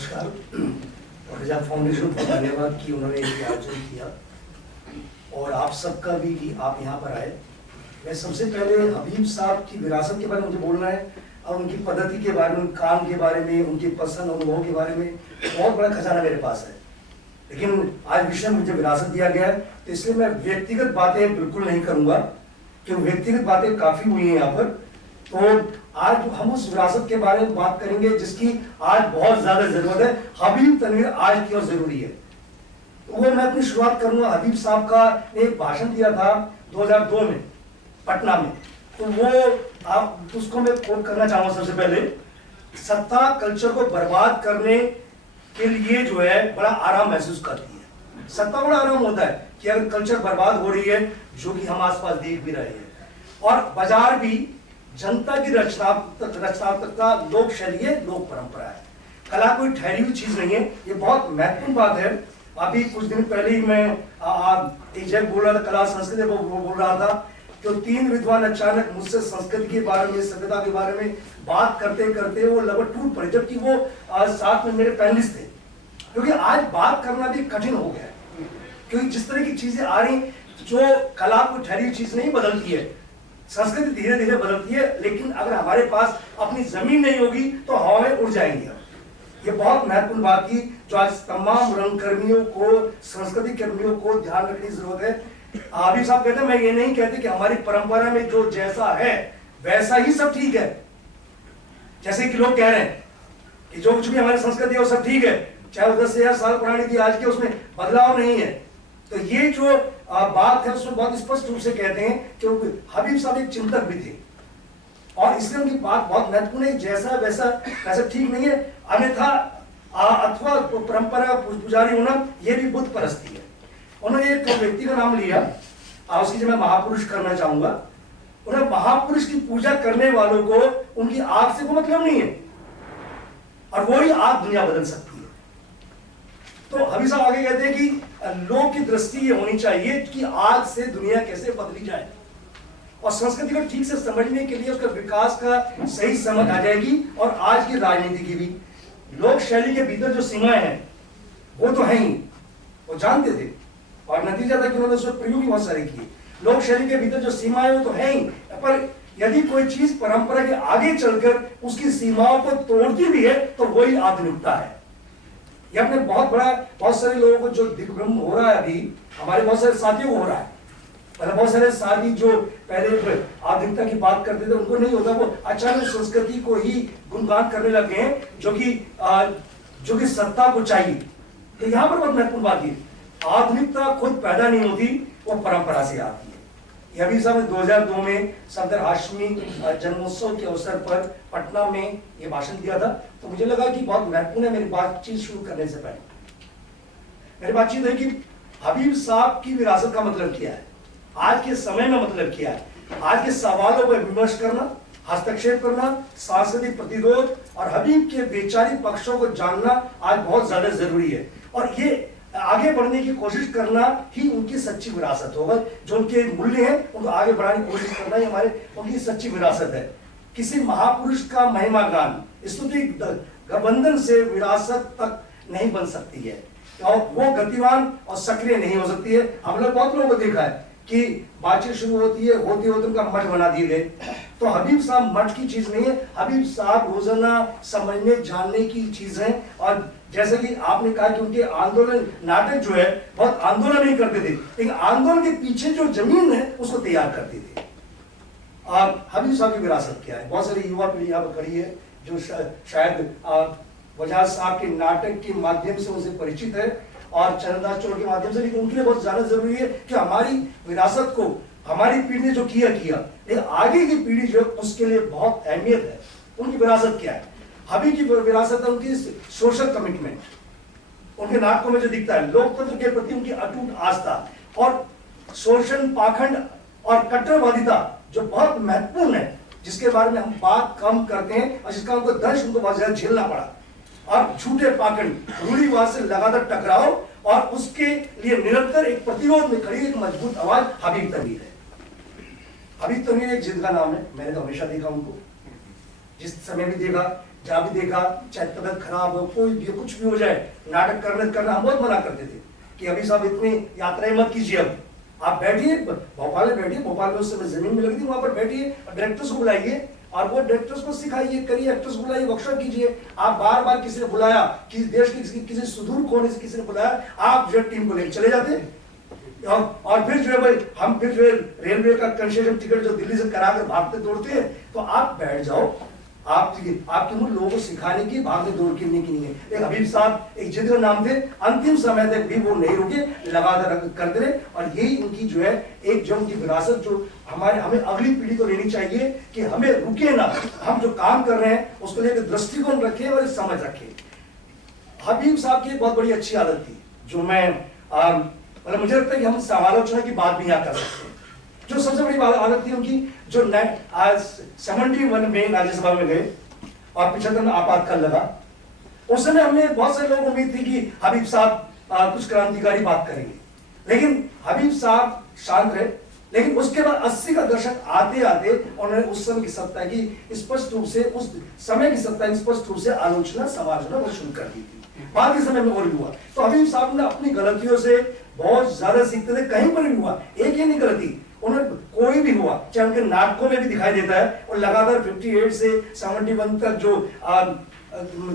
नमस्कार। रजा फाउंडेशन को धन्यवाद कि उन्होंने ये आयोजन किया और आप सबका भी कि आप यहाँ पर आए। मैं सबसे पहले हबीब साहब की विरासत के बारे में मुझे बोलना है और उनकी पद्धति के बारे में, काम के बारे में, उनके पसंद अनुभव के बारे में बहुत बड़ा खजाना मेरे पास है। लेकिन आज विषय मुझे विरासत दिया गया है तो इसलिए मैं व्यक्तिगत बातें बिल्कुल नहीं करूँगा, क्योंकि व्यक्तिगत बातें काफ़ी हुई हैं यहाँ पर। तो आज हम उस विरासत के बारे में बात करेंगे जिसकी आज बहुत ज्यादा जरूरत है। हबीब तनवीर आज की और जरूरी है। तो वो मैं अपनी शुरुआत करूंगा। हबीब साहब का ने एक भाषण दिया था 2002 में पटना में, तो वो आप उसको मैं कोट करना चाहूंगा। सबसे पहले, सत्ता कल्चर को बर्बाद करने के लिए जो है बड़ा आराम महसूस करती है। सत्ता बड़ा आराम होता है कि अगर कल्चर बर्बाद हो रही है, जो कि हम आसपास देख भी रहे हैं, और बाजार भी जनता की रचनात्मकता, लोक शैली है, लोक परंपरा है। कला कोई ठहरी हुई चीज नहीं है। ये बहुत महत्वपूर्ण बात है। अभी कुछ दिन पहले ही मैं एक जगह बोल रहा था, कला संस्कृति वो बोल रहा था कि 3 विद्वान अचानक मुझसे संस्कृति के बारे में, सभ्यता के बारे में बात करते करते वो लगभग टूट पड़े, जबकि वो साथ में मेरे पैनलिस्ट थे। क्योंकि आज बात करना भी कठिन हो गया है, क्योंकि जिस तरह की चीजें आ रही, जो कला कोई ठहरी हुई चीज नहीं बदलती है, संस्कृति धीरे धीरे बदलती है। लेकिन अगर हमारे पास अपनी जमीन नहीं होगी तो हवा में उड़ जाएंगे हम। ये बहुत महत्वपूर्ण बात की जो आज तमाम रंगकर्मियों को, संस्कृति कर्मियों को ध्यान रखने की जरूरत है। हबीब साहब कहते हैं, मैं ये नहीं कहते कि हमारी परंपरा में जो जैसा है वैसा ही सब ठीक है। जैसे कि लोग कह रहे हैं कि जो कुछ भी हमारी संस्कृति है वो सब ठीक है, चाहे वो 10,000 साल पुरानी थी, आज के उसमें बदलाव नहीं है। तो ये जो बात है उसमें बहुत स्पष्ट रूप से कहते हैं कि हबीब साहब एक चिंतक भी थे और इसलिए उनकी बात बहुत महत्वपूर्ण है। जैसा वैसा ठीक नहीं है, अन्यथा अथवा परंपरा पुजारी होना यह भी बुत परस्ती है। उन्होंने एक व्यक्ति का नाम लिया, उसकी जब मैं महापुरुष करना चाहूंगा। उन्हें महापुरुष की पूजा करने वालों को उनकी आग से कोई मतलब नहीं है और वही आग दुनिया बदल सकती है। तो हबीब साहब आगे कहते हैं कि लोग की दृष्टि ये होनी चाहिए कि आग से दुनिया कैसे बदली जाए, और संस्कृति को ठीक से समझने के लिए उसका विकास का सही समझ आ जाएगी। और आज की राजनीति की भी लोक शैली के भीतर जो सीमाएं हैं वो तो है ही, वो जानते थे और नतीजा था कि उन्होंने उसमें प्रयोग भी बहुत सारे किए। लोक शैली के भीतर जो सीमाएं वो तो है ही, पर यदि कोई चीज परंपरा के आगे चलकर उसकी सीमाओं को तोड़ती भी है तो वही आधुनिकता है। ये अपने बहुत सारे लोगों को जो दिग्भ्रम हो रहा है, अभी हमारे बहुत सारे साथियों को हो रहा है। मतलब बहुत सारे साथी जो पहले आधुनिकता की बात करते थे उनको नहीं होता, वो अचानक संस्कृति को ही गुणगान करने लगे हैं, जो कि सत्ता को चाहिए। तो यहाँ पर बहुत महत्वपूर्ण बात है, आधुनिकता खुद पैदा नहीं होती, वो परंपरा से आती है। हबीब साहब ने 2002 में सफदर हाशमी जन्मोत्सव के अवसर पर पटना में ये भाषण दिया था। तो मुझे लगा कि बहुत महत्वपूर्ण है मेरी बातचीत शुरू करने से पहले। मेरी बातचीत है कि हबीब साहब की विरासत का मतलब क्या है, आज के समय में मतलब क्या है, आज के सवालों पर विमर्श करना, हस्तक्षेप करना, सांस्कृतिक प्रतिरोध और हबीब के वैचारिक पक्षों को जानना आज बहुत ज्यादा जरूरी है। और ये आगे बढ़ने की कोशिश करना ही उनकी सच्ची विरासत होगा। जो उनके मूल्य हैं उनको आगे बढ़ाने की कोशिश करना ही उनकी सच्ची विरासत है। किसी महापुरुष का महिमा गान, स्तुति गबंधन से विरासत तक नहीं बन सकती है और वो गतिवान और सक्रिय नहीं हो सकती है। हम लोग बहुत लोगों को देखा है कि बातचीत शुरू होती है, होते होते उनका मठ बना दिए गए। तो हबीब साहब मठ की चीज नहीं है, हबीब साहब रोजाना समझने जानने की चीज है। और जैसे कि आपने कहा कि उनके आंदोलन नाटक जो है बहुत आंदोलन नहीं करते थे, लेकिन आंदोलन के पीछे जो जमीन है उसको तैयार करते थे। हबीब साहब की विरासत क्या है, बहुत सारी युवा पीढ़ी यहाँ पर खड़ी है जो शायद वजाहत साहब के नाटक के माध्यम से उनसे परिचित है और चरणदास चौड़ के माध्यम से, लेकिन उनके लिए बहुत ज्यादा जरूरी है कि हमारी विरासत को हमारी पीढ़ी ने जो किया, लेकिन आगे की पीढ़ी जो उसके लिए बहुत अहमियत है। उनकी विरासत क्या है, हबीब की विरासत है उनकी सोशल कमिटमेंट। उनके नाटकों में जो दिखता है लोकतंत्र के प्रति उनकी अटूट आस्था और शोषण, पाखंड और कट्टरवादिता जो बहुत महत्वपूर्ण है, जिसके बारे में हम बात कम करते हैं और जिसका उनको बहुत ज्यादा झेलना पड़ा। और झूठे पाखंड, रूढ़िवाद से लगातार टकराव और उसके लिए निरंतर एक प्रतिरोध में खड़ी एक मजबूत आवाज हबीब तनवीर है। हबीब तनवीर एक जिद का नाम है। मैंने तो हमेशा देखा उनको, जिस समय भी देखा जहाँ भी देखा, चाहे तबियत खराब हो, कोई भी कुछ भी हो जाए, नाटक करना हम बहुत मना करते थे कि अभी साहब इतनी यात्राएं मत कीजिए, अब आप बैठिए भोपाल में, बैठिए भोपाल में, उस समय जमीन में लगी थी, वहां पर बैठिए, डायरेक्टर्स को बुलाइए और वो डायरेक्टर्स को सिखाइए, करिए, एक्टर्स को बुलाइए, वर्कशॉप कीजिए। आप बार बार किसी ने बुलाया, किसी देश की किसी सुदूर कोने से किसी ने बुलाया, आप जो है टीम को लेकर चले जाते और फिर जो है भाई हम फिर जो है रेलवे का कंसेशन टिकट जो दिल्ली से करा कर भागते दौड़ते हैं, तो आप बैठ जाओ, आपके मुझ लोगों को सिखाने की, भागने दौड़ की नहीं है। एक हबीब साहब एक जिद का नाम थे, अंतिम समय तक भी वो नहीं रुके, लगातार करते रहे और यही उनकी जो है एक जो उनकी विरासत जो हमें अगली पीढ़ी को लेनी चाहिए कि हमें रुके ना, हम जो काम कर रहे हैं उसको लेकर दृष्टिकोण रखें और समझ रखें। हबीब साहब की एक बहुत बड़ी अच्छी आदत थी जो मैं मतलब मुझे लगता है कि हम समालोचना की बात भी यहाँ कर सकते हैं। जो सबसे बड़ी आदत थी उनकी, जो आज 71 में राज्यसभा में गए और 75 में आपातकाल लगा, उस समय हमें बहुत सारे लोग उम्मीद थी कि हबीब साहब कुछ क्रांतिकारी बात करेंगे, लेकिन हबीब साहब शांत रहे। लेकिन उसके बाद 80 का दशक आते आते उन्होंने उस समय की सत्ता की स्पष्ट रूप से, उस समय की सत्ता की स्पष्ट रूप से आलोचना समालोचना वो शुरू कर दी थी। बाद के समय में और भी हुआ, तो हबीब साहब ने अपनी गलतियों से बहुत ज्यादा सीखते थे, कहीं पर भी हुआ, एक ही नहीं गलती, उन्हें कोई भी हुआ, चाहे उनके नाटकों में भी दिखाई देता है, और लगातार 58 से 71 तक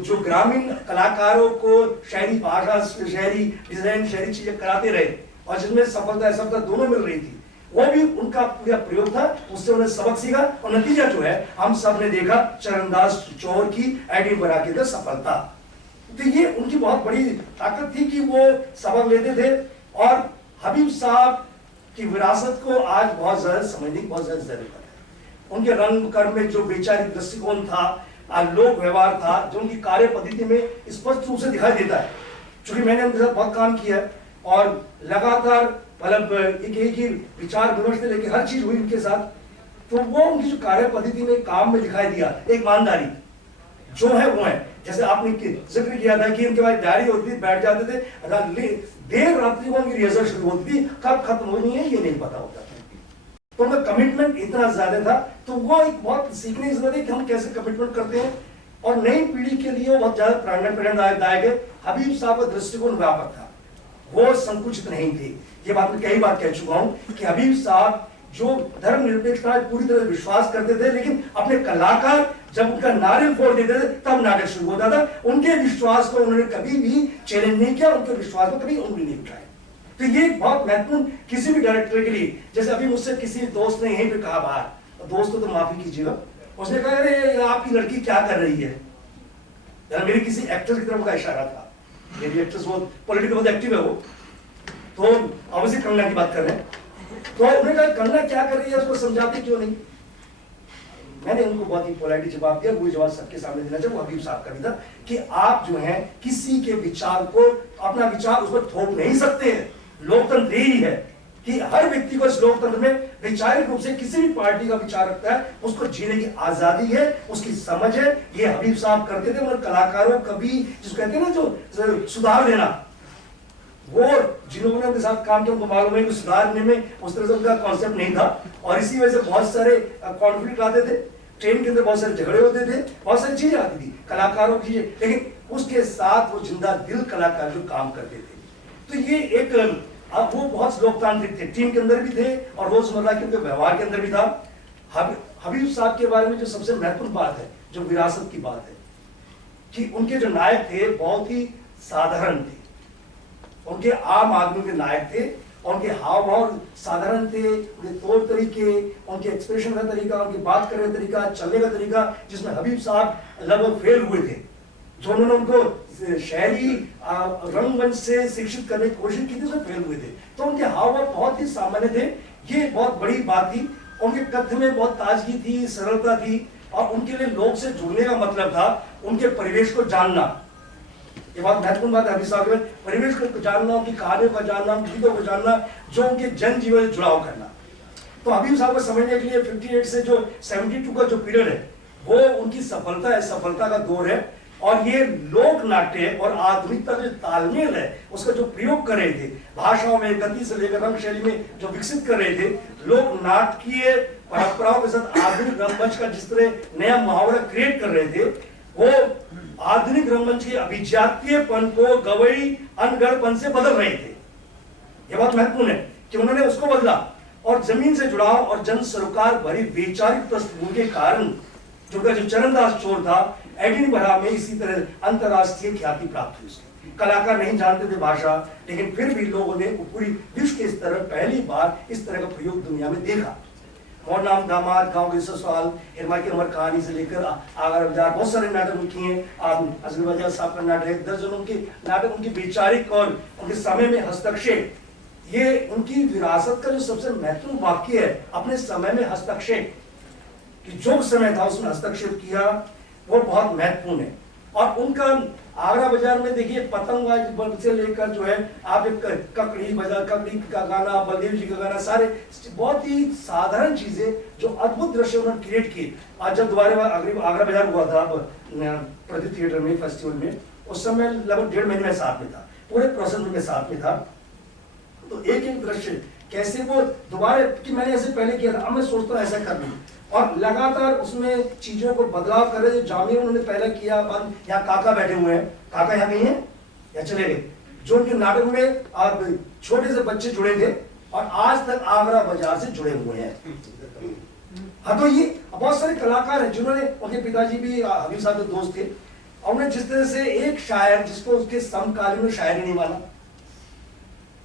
जो ग्रामीण कलाकारों को शहरी भाषा, शहरी डिजाइन, शहरी चीजें कराते रहे और जिसमें सफलता असफलता दोनों मिल रही थी, वो भी उनका पूरा प्रयोग था, उससे उन्हें सबक सीखा और नतीजा जो है हम सब ने देखा, चरणदास चौर की एडिनबरा के अंदर सफलता। तो ये उनकी बहुत बड़ी ताकत थी कि वो सबक लेते थे और हबीब साहब की विरासत को आज बहुत ज्यादा समझने की बहुत ज्यादा जरूरत है। उनके रंग कर्म में जो वैचारिक दृष्टिकोण था, लोक व्यवहार था, जो उनकी कार्य पद्धति में स्पष्ट रूप से दिखाई देता है। क्योंकि मैंने उनके साथ बहुत काम किया और लगातार मतलब एक ही विचार विमर्श से लेकर हर चीज हुई उनके साथ, तो वो उनकी जो कार्य पद्धति में काम में दिखाई दिया, एक ईमानदारी जो है वो है। जैसे आपने जिक्र किया था कि उनके पास डायरी होती थी, बैठ जाते थे, देर रात्रि को उनकी रिहर्सल शुरू होती थी, कब खत्म होनी है ये नहीं पता होता था। तो उनका कमिटमेंट इतना ज्यादा था, तो वो एक बहुत सीखने की जरूरत है कि हम कैसे कमिटमेंट करते हैं और नई पीढ़ी के लिए वो बहुत ज्यादा प्रेरणादायक है। हबीब साहब का दृष्टिकोण व्यापक था, वो संकुचित नहीं थे। ये बात मैं कई बार कह चुका हूं कि हबीब साहब जो धर्मनिरपेक्षता पूरी तरह विश्वास करते थे, लेकिन अपने कलाकार जब उनका नारियल फोड़ देते थे तब नाटक शुरू होता था। उनके विश्वास को उन्होंने कभी भी चैलेंज नहीं किया, उनके विश्वास को कभी उंगली नहीं उठाई। तो ये बहुत महत्वपूर्ण किसी भी डायरेक्टर के लिए। जैसे अभी मुझसे किसी दोस्त ने यहीं पे कहा बाहर, दोस्तों तो माफी कीजिएगा, उसने कहा अरे आपकी लड़की क्या कर रही है, मेरे किसी एक्टर की तरफ का इशारा था। मेरी एक्ट्रेस वो पॉलिटिकल बहुत एक्टिव है, वो तो ऑब्वियसली कंगना की बात कर रहे हैं, तो उन्होंने कहा कंगना क्या कर रही है, उसको समझाते क्यों नहीं। मैंने उनको बहुत ही पोलाइटली जवाब दिया, वो जवाब सबके सामने देना चाहिए, वो हबीब साहब का भी था कि आप जो है किसी के विचार को, अपना विचार उस पर थोप नहीं सकते हैं। लोकतंत्र यही है कि हर व्यक्ति को इस लोकतंत्र में वैचारिक रूप से किसी भी पार्टी का विचार रखता है, उसको जीने की आजादी है, उसकी समझ है। ये हबीब साहब करते थे। उन्होंने कलाकारों कभी जिसको कहते हैं ना जो सुधार देना, वो जिन्होंने उनके साथ काम किया उनको मालूम है कि सुधारने में उस तरह से उनका कॉन्सेप्ट नहीं था और इसी वजह से बहुत सारे कॉन्फ्लिक्ट आते थे, ट्रेन के अंदर बहुत सारे झगड़े होते थे, बहुत सारी चीजें आती थी कलाकारों की, लेकिन उसके साथ वो जिंदा दिल कलाकार जो काम करते थे। तो ये एक वो बहुत लोकतांत्रिक थे, टीम के अंदर भी थे और रोजमर्रा के उनके व्यवहार के अंदर भी था। हबीब साहब के बारे में जो सबसे महत्वपूर्ण बात है, जो विरासत की बात है, कि उनके जो नायक थे बहुत ही साधारण थे, उनके आम आदमी के नायक थे, उनके हाव भाव साधारण थे, उनके तौर तरीके, उनके एक्सप्रेशन का तरीका, उनकी बात करने का तरीका, चलने का तरीका, जिसमें हबीब साहब लगभग फेल हुए थे। जो उन्होंने उनको शहरी रंगमंच से शिक्षित करने की कोशिश की थी, उसमें फेल हुए थे। तो उनके हाव भाव बहुत ही सामान्य थे, ये बहुत बड़ी बात थी। उनके कथ्य में बहुत ताजगी थी, सरलता थी और उनके लिए लोग से जुड़ने का मतलब था उनके परिवेश को जानना। ये बहुत महत्वपूर्ण बात है हबीब साहब में, परिवेश को जानना, उनकी कहानियों का जानना, गीतों को जानना, जो उनके जन जीवन से जुड़ाव करना। तो हबीब साहब को समझने के लिए 58 से जो 72 का जो पीरियड है, वो उनकी सफलता है, सफलता का दौर है। और ये लोक नाट्य और आधुनिकता जो तालमेल है, उसका जो प्रयोग कर रहे थे, भाषाओं में, गति से लेकर रंग शैली में जो विकसित कर रहे थे, लोक नाटकीय परंपराओं के साथ आधुनिक रंगमंच का जिस तरह नया मुहावरा क्रिएट कर रहे थे, वो आधुनिक रंगमंच के अभिजातीयपन को गवई अनगढ़पन से बदल रहे थे। यह बहुत महत्वपूर्ण है कि उन्होंने उसको बदला और जमीन से जुड़ाव और जन सरोकार भरी वैचारिक पृष्ठभूमि के कारण जो चरणदास चोर था, एडिनबरा में इसी तरह अंतरराष्ट्रीय ख्याति प्राप्त हुई। कलाकार नहीं जानते थे भाषा, लेकिन फिर भी लोगों ने पूरी विश्व के स्तर पर पहली बार इस तरह का प्रयोग दुनिया में देखा। और नाम दामाद, गांव के ससुराल, हिरमा की उमर कहानी से लेकर आगरा बाजार, बहुत सारे नाटक किए हैं। असगर बाजार साहब का नाटक, दर्जनों के नाटक, उनकी वैचारिक और उनके समय में हस्तक्षेप, ये उनकी विरासत का जो सबसे महत्वपूर्ण वाक्य है, अपने समय में हस्तक्षेप, कि जो समय था उसमें हस्तक्षेप किया, वो बहुत महत्वपूर्ण है। और उनका आगरा बाजार में देखिए पतंगबाजी से लेकर जो है आप एक ककड़ी बजा, ककड़ी का गाना, बलदेव जी का गाना, सारे बहुत ही साधारण चीजें जो अद्भुत दृश्य उन्होंने क्रिएट किए। आज जब दोबारा आगरा बाजार हुआ था प्रदीप थिएटर में फेस्टिवल में, उस समय लगभग 1.5 महीने में साथ में था, पूरे प्रोसेस में साथ में था। तो एक एक दृश्य कैसे वो दोबारा, कि मैंने ऐसे पहले किया था, अब मैं सोचता हूँ ऐसा कर लूं, और लगातार उसमें चीजों को बदलाव कर रहे। जामिया उन्होंने पहले किया, बाद यहाँ काका बैठे हुए हैं, काका यहाँ नहीं है या चले गए, जो उनके नाटक में आप छोटे से बच्चे जुड़े थे और आज तक आगरा बाजार से जुड़े हुए हैं। हाँ, तो ये बहुत सारे कलाकार हैं जिन्होंने, उनके पिताजी भी हबीब साहब के दोस्त थे, और उन्होंने जिस तरह से एक शायर जिसको उसके समकालीन में शायर ही नहीं माना,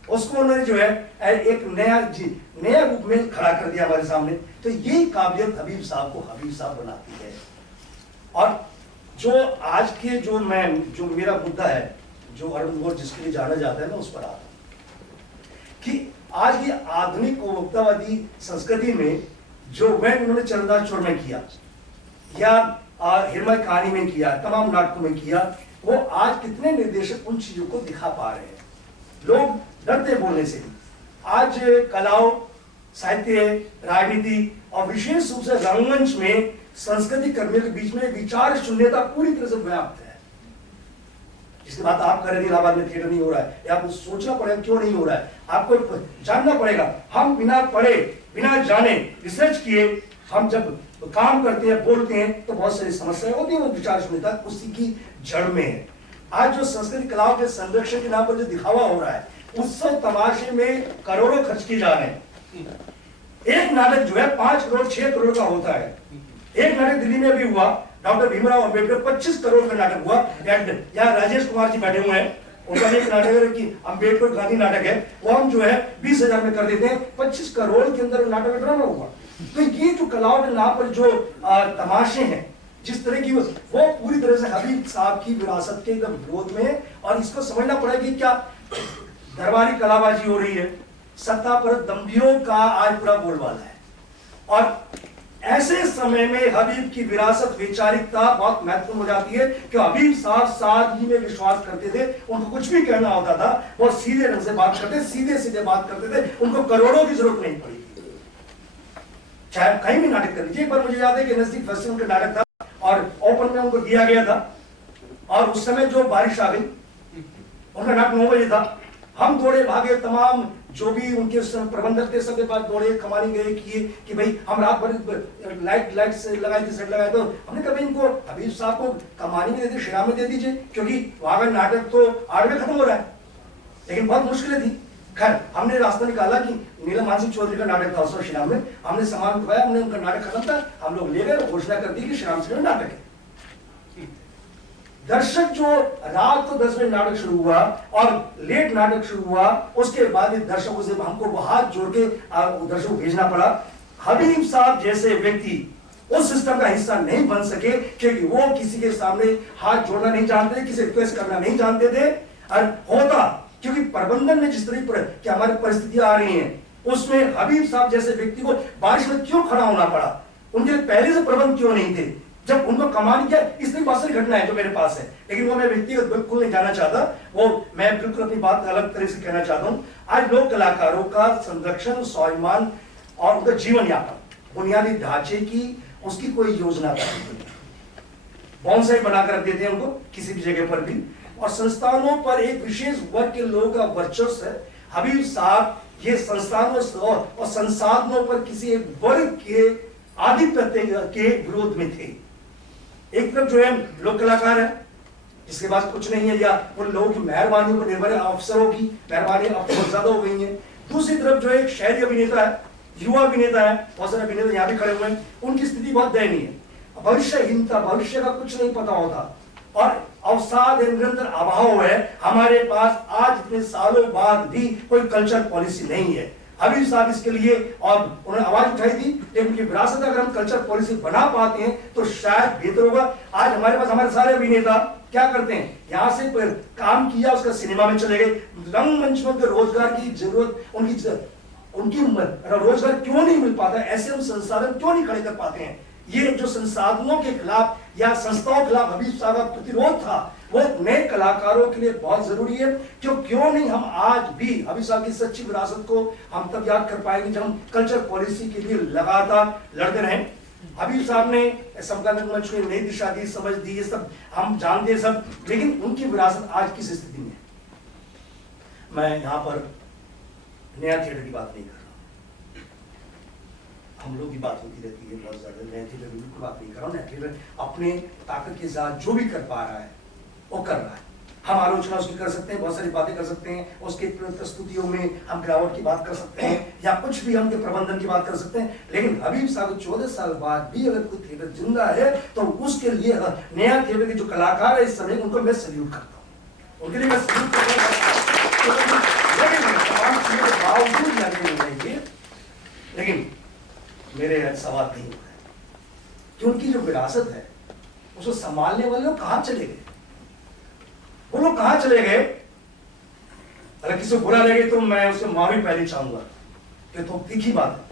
उसको उन्होंने जो है एक नया रूप में खड़ा कर दिया हमारे सामने। तो यही काबिलियत हबीब साहब को हबीब साहब बनाती है। और जो आज के जो मेरा मुद्दा है, जो अरुण गौर जिसके लिए जाना जाता है, मैं उस पर आता हूं कि आज की आधुनिक उपभोक्तावादी संस्कृति में जो उन्होंने चरणदास चोर में किया या हिरमा कहानी में किया, तमाम नाटकों में किया, वो आज कितने निर्देशक उन चीजों को दिखा पा रहे हैं। लोग डरते बोलने से। आज कलाओं, साहित्य, राजनीति और विशेष रूप से रंगमंच में संस्कृति कर्मियों के बीच में विचार शून्यता पूरी तरह से व्याप्त है। जिसकी बात आप कर रहे थे, इलाहाबाद में थिएटर नहीं हो रहा है, या आपको सोचना पड़ेगा क्यों नहीं हो रहा है, आपको जानना पड़ेगा। हम बिना पढ़े, बिना जाने, रिसर्च किए हम जब काम करते हैं, बोलते हैं, तो बहुत सारी समस्याएं होती है। वो विचार शून्यता उसी की जड़ में है। आज जो संस्कृति कलाओं के संरक्षण के नाम पर जो दिखावा हो रहा है, उत्सव तमाशे में करोड़ों खर्च किए जा रहे हैं। एक नाटक जो है 5 करोड़ 6 करोड़ का होता है। एक नाटक दिल्ली में भी हुआ, डॉक्टर भीमराव अंबेडकर, 25 करोड़ का नाटक हुआ। यहाँ राजेश कुमार जी बैठे हुए हैं, उनका एक नाटक है कि अंबेडकर गांधी नाटक है, वो हम जो है 20,000 में कर देते हैं। 25 करोड़ के अंदर नाटक ड्रामा हुआ। तो ये जो कलाओं के नाम पर जो तमाशे हैं, जिस तरह की वो पूरी तरह से हबीब साहब की विरासत के एकदम विरोध में। और इसको समझना पड़ेगा कि क्या दरबारी कलाबाजी हो रही है, सत्ता पर दम्भियों का आज पूरा बोलबाला है। और ऐसे समय में हबीब की विरासत, वैचारिकता बहुत महत्वपूर्ण हो जाती है कि हबीब साहब सादगी में विश्वास करते थे। उनको कुछ भी कहना होता था, वो सीधे ढंग से बात करते, सीधे सीधे बात करते थे। उनको करोड़ों की जरूरत नहीं पड़ी, चाहे कहीं भी नाटक कर लीजिए। एक बार मुझे याद है कि नजदीक फेस्टिवल का नाटक था और ओपन में उनको दिया गया था, और उस समय जो बारिश आ गई, उनका नाटक 9 बजे था। हम दौड़े भागे, तमाम जो भी उनके प्रबंधक थे सबके पास दौड़े, कमानी गए किए कि भाई हम रात भर लाइट से लगाए थे, सेट लगाए। तो हमने कभी इनको हबीब साहब को कमानी में दे दी, शिरा में दे दीजिए, क्योंकि वहां का नाटक तो 8 बजे खत्म हो रहा है। लेकिन बहुत मुश्किलें थी। खैर हमने रास्ता निकाला कि नीलम मानसिंह चौधरी का नाटक था उस शिराम में, हमने सामान उठाया, हमने उनका नाटक खत्म था, हम लोग ले गए, घोषणा कर दी कि शिराम से नाटक है। दर्शक जो रात को 10 बजे नाटक शुरू हुआ और लेट नाटक शुरू हुआ, उसके बाद दर्शकों से हमको हाथ जोड़ के दर्शकों भेजना पड़ा। हबीब साहब जैसे व्यक्ति उस सिस्टम का हिस्सा नहीं बन सके, क्योंकि वो किसी के सामने हाथ जोड़ना नहीं जानते, किसी रिक्वेस्ट करना नहीं जानते थे। और होता क्योंकि प्रबंधन में जिस तरह की हमारी परिस्थितियां आ रही हैं, उसमें हबीब साहब जैसे व्यक्ति को बारिश में क्यों खड़ा होना पड़ा, उनके पहले से प्रबंध क्यों नहीं थे, जब उनको कमाल किया। इस तरह बहुत सारी घटना है जो मेरे पास है, लेकिन वो मैं व्यक्तिगत बिल्कुल नहीं जाना चाहता, वो मैं बिल्कुल अपनी बात अलग तरह से कहना चाहता हूँ। आज लोक कलाकारों का संरक्षण, स्वाभिमान और उनका जीवन यापन, बुनियादी ढांचे की उसकी कोई योजना नहीं, बॉन्साई बनाकर रख देते हैं उनको किसी भी जगह पर भी, और संस्थानों पर एक विशेष वर्ग के लोगों का वर्चस्व है। हबीब साहब ये संस्थानों और संसाधनों पर किसी एक वर्ग के आधिपत्य के विरोध में थे। एक तरफ जो है लोक कलाकार है जिसके पास कुछ नहीं है, या उन लोगों की मेहरबानी पर निर्भर है, अफसरों की मेहरबानी अब बहुत ज्यादा हो गई है। दूसरी तरफ जो है एक शहरी अभिनेता है, युवा अभिनेता है, बहुत सारे अभिनेता यहाँ भी खड़े हुए हैं, उनकी स्थिति बहुत दयनीय है। भविष्यहीनता, भविष्य का कुछ नहीं पता होता और अवसाद निरंतर अभाव है। हमारे पास आज इतने सालों बाद भी कोई कल्चर पॉलिसी नहीं है। हबीब साहब इसके लिए और उन्होंने आवाज उठाई थी, लेकिन उनकी विरासत अगर हम कल्चर पॉलिसी बना पाते हैं तो शायद बेहतर होगा। आज हमारे पास हमारे सारे अभिनेता क्या करते हैं, यहाँ से काम किया, उसका सिनेमा में चले गए। रंगमंचों के रोजगार की जरूरत, उनकी रोजगार क्यों नहीं मिल पाता, ऐसे हम संसाधन क्यों नहीं खड़े कर पाते हैं। ये जो संसाधनों के खिलाफ या संस्थाओं के खिलाफ हबीब साहब का प्रतिरोध था, वो नए कलाकारों के लिए बहुत जरूरी है। क्यों नहीं हम आज भी हबीब साहब की सच्ची विरासत को हम तब याद कर पाएंगे जब हम कल्चर पॉलिसी के लिए लगातार लड़ते रहें। हबीब साहब ने समकालीन मंच में नई दिशा दी, समझ दी, ये सब हम जानते सब, लेकिन उनकी विरासत आज किस स्थिति में है। मैं यहाँ पर नया थिएटर की बात नहीं कर रहा, हम लोग की बात होती रहती है बहुत ज्यादा, नया थिएटर की बात नहीं कर रहा हूँ। नया थिएटर अपने ताकत के साथ जो भी कर पा रहा है वो कर रहा है। हम आलोचना उसकी कर सकते हैं, बहुत सारी बातें कर सकते हैं, उसके प्रस्तुतियों में हम गिरावट की बात कर सकते हैं या कुछ भी हम प्रबंधन की बात कर सकते हैं, लेकिन हबीब साहब 14 साल बाद भी अगर कोई थिएटर जिंदा है तो उसके लिए नया थिएटर के जो कलाकार है इस समय, उनको मैं सल्यूट करता हूँ, उनके लिए मैं सल्यूट करता हूँ। लेकिन मेरे सवाल नहीं हो रहा है कि उनकी जो विरासत है उसको संभालने वाले लोग कहां चले गए, वो लोग कहां चले गए। अगर किसी को बुरा लगे तो मैं उससे माफी पहले चाहूंगा कि तो तीखी बात है।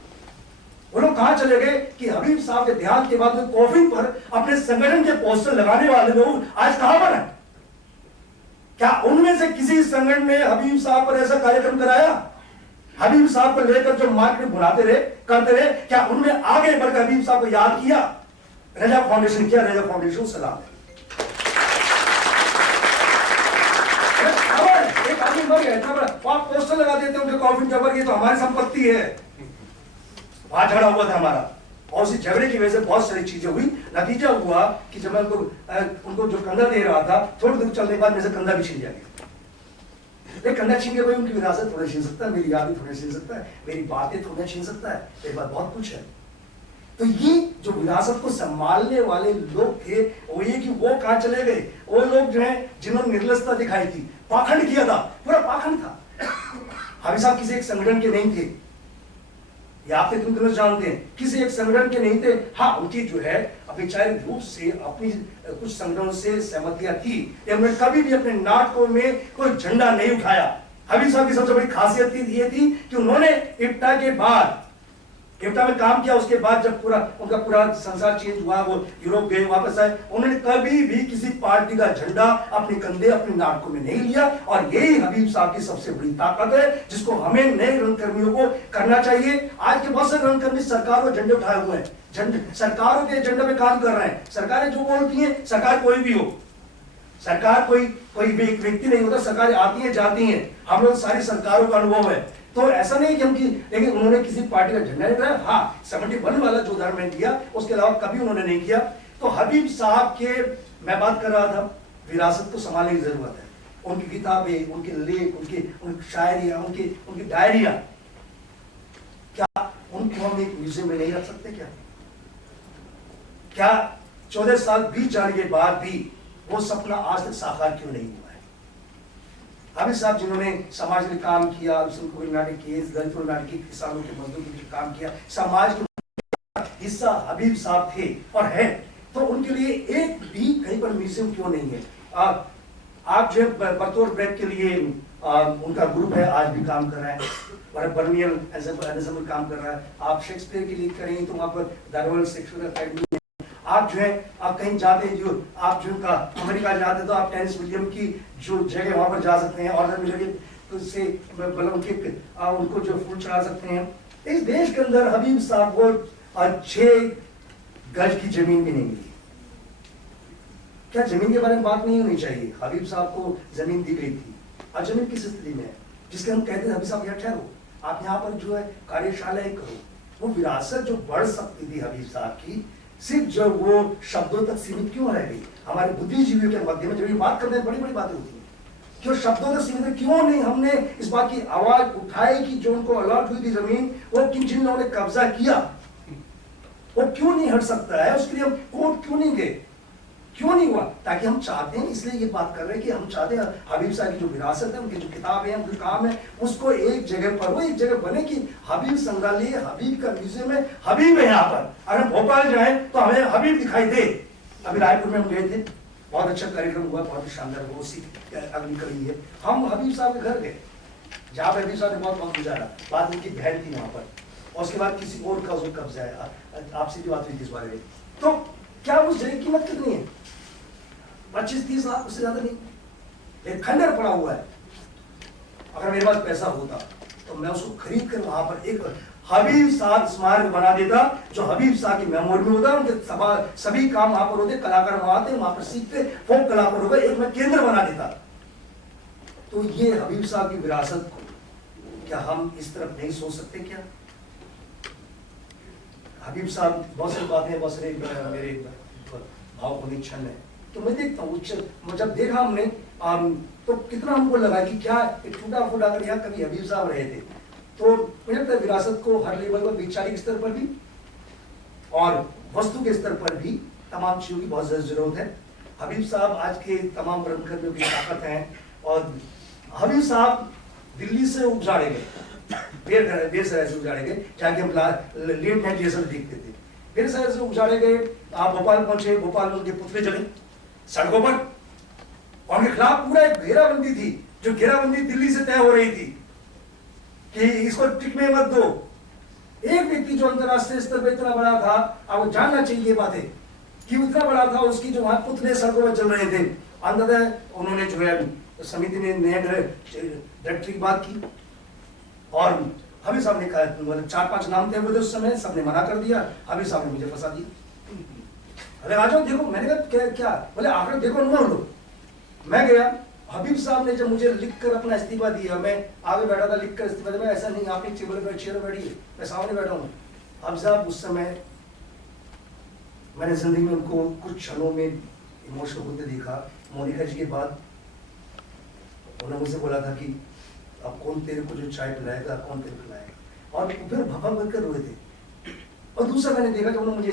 वो लोग कहां चले गए कि हबीब साहब के देहांत के बाद में कॉफिन पर अपने संगठन के पोस्टर लगाने वाले लोग आज कहां पर हैं। क्या उनमें से किसी संगठन ने हबीब साहब पर ऐसा कार्यक्रम कराया, हबीब साहब को लेकर जो मार्केट बुलाते रहे, करते रहे, क्या उनमें आगे बढ़कर हबीब साहब को याद किया। रजा फाउंडेशन किया, रजा फाउंडेशन सलाम। एक आदमी मर गया, इतना बड़ा आप पोस्टर लगा देते हैं उनके कॉफिन के ऊपर, ये तो हमारी संपत्ति है। वहां झगड़ा हुआ था हमारा और उसी झगड़े की वजह से बहुत सारी चीजें हुई। नतीजा हुआ कि जब मैं उनको जो कंधा दे रहा था, थोड़ी दूर चलने के बाद मेरे से कंधा भी छीन गया। कंधा छीन के कोई उनकी विरासत थोड़ा छीन सकता है, मेरी यादें थोड़ी छीन सकता है, मेरी बातें थोड़ा छीन सकता है, मेरे पास बहुत कुछ है। तो ये जो विरासत को संभालने वाले लोग थे, वो ये कि वो कहां चले गए। वो लोग जो है जिन्होंने निर्लजता दिखाई थी, पाखंड किया था, पूरा पाखंड था। हबीब साहब किसी एक संगठन के नहीं थे, या आप तुम जानते हैं, किसी एक संगठन के नहीं थे। हाँ, उनकी जो है वैचारिक रूप से अपनी कुछ संगठनों से सहमतियां थी, उन्होंने कभी भी अपने नाटकों में कोई झंडा नहीं उठाया। हबीब साहब की सबसे बड़ी खासियत ये थी कि उन्होंने इफ्ता के बाद, इफ्ता में काम किया, उसके बाद जब उनका पूरा संसार चेंज हुआ, वो यूरोप गए, वापस आए, उन्होंने कभी भी किसी पार्टी का झंडा अपने कंधे, अपने नाटकों में नहीं लिया। और यही हबीब साहब की सबसे बड़ी ताकत है, जिसको हमें नए रंगकर्मियों को करना चाहिए। आज के बहुत सारे रंगकर्मी सरकार को झंडे उठाए हुए हैं, सरकारों के एजेंडा पे काम कर रहे हैं। सरकारें जो बोलती हैं, सरकार कोई भी हो, सरकार कोई व्यक्ति नहीं होता, सरकार आती है जाती है, हम लोग सारी सरकारों का अनुभव है। तो ऐसा नहीं कि लेकिन उन्होंने किसी पार्टी का झंडा नहीं उठाया। हाँ, 71 वाला जो उदाहरण मैंने दिया, उसके अलावा कभी उन्होंने नहीं किया। तो हबीब साहब के मैं बात कर रहा था, विरासत को संभालने की जरूरत है। उनकी किताबें, उनके लेख, उनकी शायरियां, उनकी डायरिया, क्या उनको हम एक म्यूजियम में नहीं रख सकते। क्या 14 साल बीत जाने के बाद भी वो सपना आज तक साकार क्यों नहीं हुआ है। हबीब साहब जिन्होंने समाज में काम किया, नाटक किए, दलित नाटक, किसानों के मजदूर के लिए काम किया, समाज के हिस्सा हबीब साहब थे और है। तो उनके लिए एक भी कहीं पर म्यूजियम क्यों नहीं है। आप जो बतौर ब्रेक के लिए उनका ग्रुप है, आज भी काम कर रहा है, बर्नियल एंसेंबल काम कर रहा है। आप शेक्सपियर के लिए करें तो वहाँ पर दारोल शेक्सपियर अकेडमी, आप जो है आप कहीं जाते हैं, जो आप जो अमेरिका जाते हैं तो आप टेनिस विलियम की जो जगह वहां पर जा सकते हैं, ऑर्डर मिलेंगे तो उससे उनको जो फूल चढ़ा सकते हैं। इस देश के अंदर हबीब साहब को 6 गज की जमीन भी नहीं मिली। क्या जमीन के बारे में बात नहीं होनी चाहिए। हबीब साहब को जमीन दी गई थी, और जमीन किस स्थिति में है जिसके हम कहते हैं हबीब साहब यहाँ ठहरो, आप यहाँ पर जो है कार्यशालाएं करो। वो विरासत जो बढ़ सकती थी हबीब साहब की, सिर्फ जो वो शब्दों तक सीमित क्यों रह गई? हमारे बुद्धिजीवियों के मध्य में जो ये बात करते हैं बड़ी बड़ी बातें होती हैं, क्यों शब्दों तक सीमित है? क्यों नहीं हमने इस बात की आवाज उठाई कि जो उनको अलॉट हुई थी जमीन, वो किन जिन लोगों ने कब्जा किया, वो क्यों नहीं हट सकता है? उसके लिए हम कोर्ट क्यों नहीं गए? क्यों नहीं हुआ? ताकि हम चाहते हैं, इसलिए ये बात कर रहे हैं कि हम चाहते हैं हबीब साहब की जो विरासत है, उनकी जो किताब है, उनका काम है, उसको एक जगह पर वो एक जगह बने कि हबीब संग्रहालय, हबीब का म्यूजियम है, हबीब है यहाँ पर। अगर हम भोपाल जाए तो हमें हबीब दिखाई दे। अभी रायपुर में हम गए थे, बहुत अच्छा कार्यक्रम हुआ, बहुत ही शानदार, वो उसी अगली कड़ी है। हम हबीब साहब के घर गए, जहाँ पर हबीब साहब ने बहुत वक्त गुजारा, बाद उनकी बहन थी वहाँ पर, और उसके बाद किसी और का उसको कब्जा है। आपसे भी बात हुई थी इस बारे में। तो क्या उस जगह की कीमत कितनी है? 25-30 लाख, उससे ज्यादा नहीं। एक खंडर पड़ा हुआ है। अगर मेरे पास पैसा होता तो मैं उसको खरीद कर वहां पर एक हबीब साहब स्मारक बना देता, जो हबीब साहब की मेमोरी में होता। उनके सभी काम वहां पर होते, कलाकार वहां आते, वहां पर सीखते, फोक कलाकारों का एक मैं केंद्र बना देता। तो ये हबीब साहब की विरासत को क्या हम इस तरफ नहीं सोच सकते? क्या हबीब साहब बहुत सारी बातें, बहुत सारे मेरे भाव को क्षण है, तो मैं देखता हूँ जब देखा हमने तो कितना हमको लगा कि क्या एक टूटा फूटा, अगर यहाँ कभी हबीब साहब रहे थे तो मुझे लगता है विरासत को हर लेवल पर, वैचारिक स्तर पर भी और वस्तु के स्तर पर भी तमाम चीजों की बहुत ज्यादा जरूरत है। हबीब साहब आज के तमाम ब्रह्मकर्मियों की ताकत है, और हबीब साहब दिल्ली से उजाड़े गए, बेरसराय से उजाड़े गए, जाके हम लेट नाइट रिहर्सल देखते थे। बेरसराय से उजाड़े गए, आप भोपाल पहुंचे, भोपाल में उनके पुतले जले सड़कों पर, और उनके खिलाफ पूरा एक घेराबंदी थी, जो घेराबंदी दिल्ली से तय हो रही थी कि इसको टिकने मत दो। एक व्यक्ति जो अंतरराष्ट्रीय स्तर पर इतना बड़ा था, आपको जानना चाहिए बातें कि उतना बड़ा था, उसकी जो वहां पुतले सड़कों पर चल रहे थे, अंततः उन्होंने जो है समिति ने नए डायरेक्टर की बात की, और हबीब साहब ने कहा, मतलब 4-5 नाम थे उस समय, सबने मना कर दिया, हबीब साहब ने मुझे फंसा दिया। अरे आ जाओ देखो, मैंने कहा क्या? बोले आकर देखो, अनुभव लो। मैं गया, हबीब साहब ने जब मुझे लिखकर अपना इस्तीफा दिया, मैं आगे बैठा था, लिखकर इस्तीफा दिया, मैं ऐसा नहीं आप एक टेबल पर चेयर बैठिए, मैं सामने बैठा हूँ। हबीब साहब उस समय मैंने जिंदगी में उनको कुछ क्षणों में इमोशनल होते देखा। मोनिका जी के बाद उन्होंने मुझसे बोला था कि अब कौन तेरे को जो चाय पिलाएगा, कौन तेरे को पिलाएगा, और फिर भपक भर रोए थे। और दूसरा मैंने देखा कि उन्होंने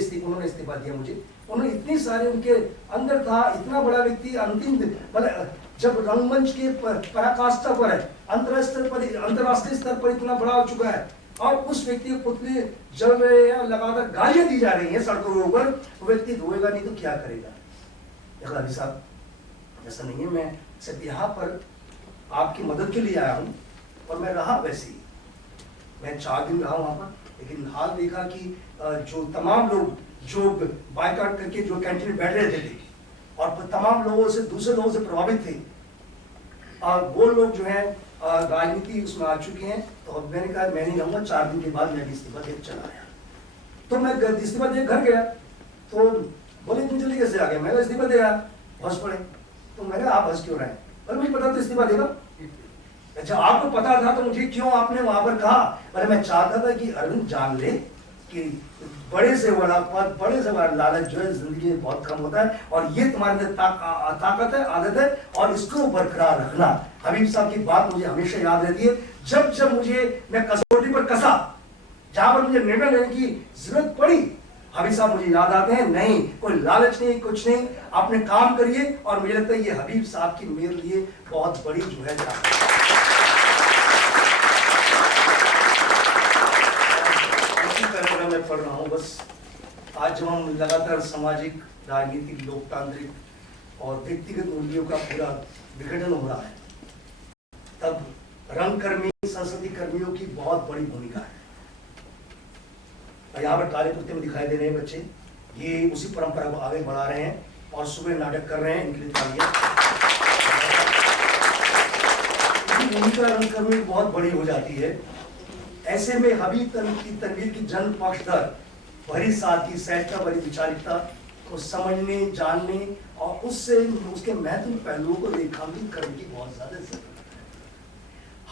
इस्तीफा दिया मुझे, उन्होंने इतनी सारे उनके अंदर था, इतना बड़ा व्यक्ति अंतिम मतलब जब रंगमंच के पराकाष्ठा पर है, अंतरराष्ट्रीय स्तर पर इतना बड़ा हो चुका है, और उस व्यक्ति के पुतले जल रहे हैं, लगातार गालियां दी जा रही हैं सड़कों के ऊपर, वो व्यक्ति रोएगा नहीं तो क्या करेगा? अभी साहब ऐसा नहीं है, मैं सिर्फ यहाँ पर आपकी मदद के लिए आया हूँ, और मैं रहा वैसे ही, मैं 4 दिन रहा वहां पर, लेकिन हाल देखा कि जो तमाम लोग जो बायकॉट करके जो कैंटीन में बैठ रहे थे, और तमाम लोगों से, दूसरे लोगों से प्रभावित थे, वो लोग जो है राजनीति उसमें आ चुके हैं। तो अब मैंने कहा मैं नहीं रहूंगा, 4 दिन के बाद मैं इस्तीफा दे चला आया। तो मैं इस्तीफा दे घर गया, तो बोले इतनी जल्दी कैसे आ गया? मैं इस्तीफा दे आया, हंस पड़े। तो मैंने आप हंस क्यों रहे? बोले मुझे पता था इस्तीफा देगा। अच्छा, आपको पता था तो मुझे क्यों आपने वहां पर कहा? अरे मैं चाहता था कि अरविंद जान ले कि बड़े से बड़ा पद, बड़े से बड़ा लालच जो है जिंदगी में बहुत कम होता है, और ये तुम्हारे अंदर ताकत है, आदत है, और इसको बरकरार रखना। हबीब साहब की बात मुझे हमेशा याद रहती है। जब जब मैं कसौटी पर कसा, जहां पर मुझे निर्णय लेने की जरूरत पड़ी, हबीब साहब मुझे याद आते हैं। नहीं, कोई लालच नहीं, कुछ नहीं, आपने काम करिए, और मुझे लगता है ये हबीब साहब की मेरे लिए बहुत बड़ी जो है मैं पढ़ रहा हूँ। बस आज जब हम लगातार सामाजिक, राजनीतिक, लोकतांत्रिक और व्यक्तिगत मूल्यों का पूरा विघटन हो रहा है, तब रंगकर्मी, संसदीय कर्मियों की बहुत बड़ी भूमिका है। और यहाँ पर काले कुर्ते में दिखाई दे रहे हैं बच्चे, ये उसी परंपरा को आगे बढ़ा रहे हैं और सुबह नाटक कर रहे हैं, इनके लिए तालियां। भूमिका रंगकर्मी बहुत बड़ी हो जाती है। ऐसे में हबीब की तनवीर की जन्म पक्षधर भरी सादगी, सहजता भरी विचारिकता को समझने, जानने और उससे उसके महत्वपूर्ण पहलुओं को रेखांकित करने की बहुत ज्यादा जरूरत है।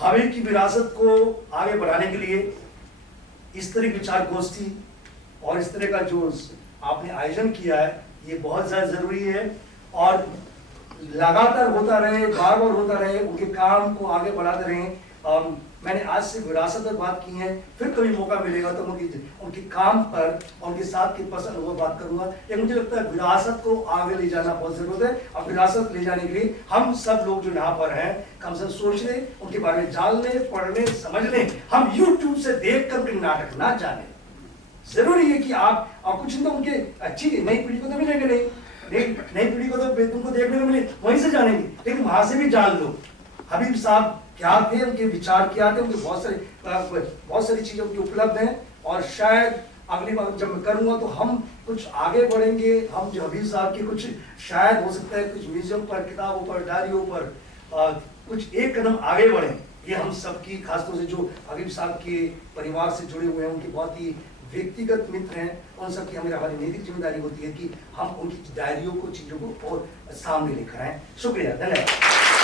हबीब की विरासत को आगे बढ़ाने के लिए इस तरह की विचार गोष्ठी और इस तरह का जो आपने आयोजन किया है, ये बहुत ज़्यादा ज़रूरी है और लगातार होता रहे, बार बार होता रहे, उनके काम को आगे बढ़ाते रहें। मैंने आज से विरासत पर बात की है, फिर कभी मौका मिलेगा तो उनके काम पर, उनके साथ की पसंद वो बात करूंगा। ये मुझे लगता है विरासत को आगे ले जाना बहुत जरूरत है और विरासत ले जाने के लिए हम सब लोग जो यहाँ पर हैं कम से कम सोचने, उनके बारे में जानने, पढ़ने, समझने। हम YouTube से देख कर उनके नाटक ना जाने। जरूरी है कि आप और कुछ तो उनके अच्छी नई पीढ़ी को तो मिलेंगे नहीं, नई पीढ़ी को तो तुमको देखने को मिले, वहीं से जानेंगे, लेकिन वहां से भी जान लो हबीब साहब क्या थे, उनके विचार क्या थे, उनके बहुत सारी चीजें उनकी उपलब्ध हैं। और शायद अगली बार जब मैं करूंगा तो हम कुछ आगे बढ़ेंगे। हम जो हबीब साहब के कुछ शायद हो सकता है कुछ म्यूजियम पर, किताबों पर, डायरियों पर कुछ एक कदम आगे बढ़े। ये हम सबकी, खासतौर से जो हबीब साहब के परिवार से जुड़े हुए हैं, उनके बहुत ही व्यक्तिगत मित्र हैं, उन सबकी हमारी नैतिक जिम्मेदारी होती है कि हम उनकी डायरियों को, चीजों को और सामने लेकर आए। शुक्रिया, धन्यवाद।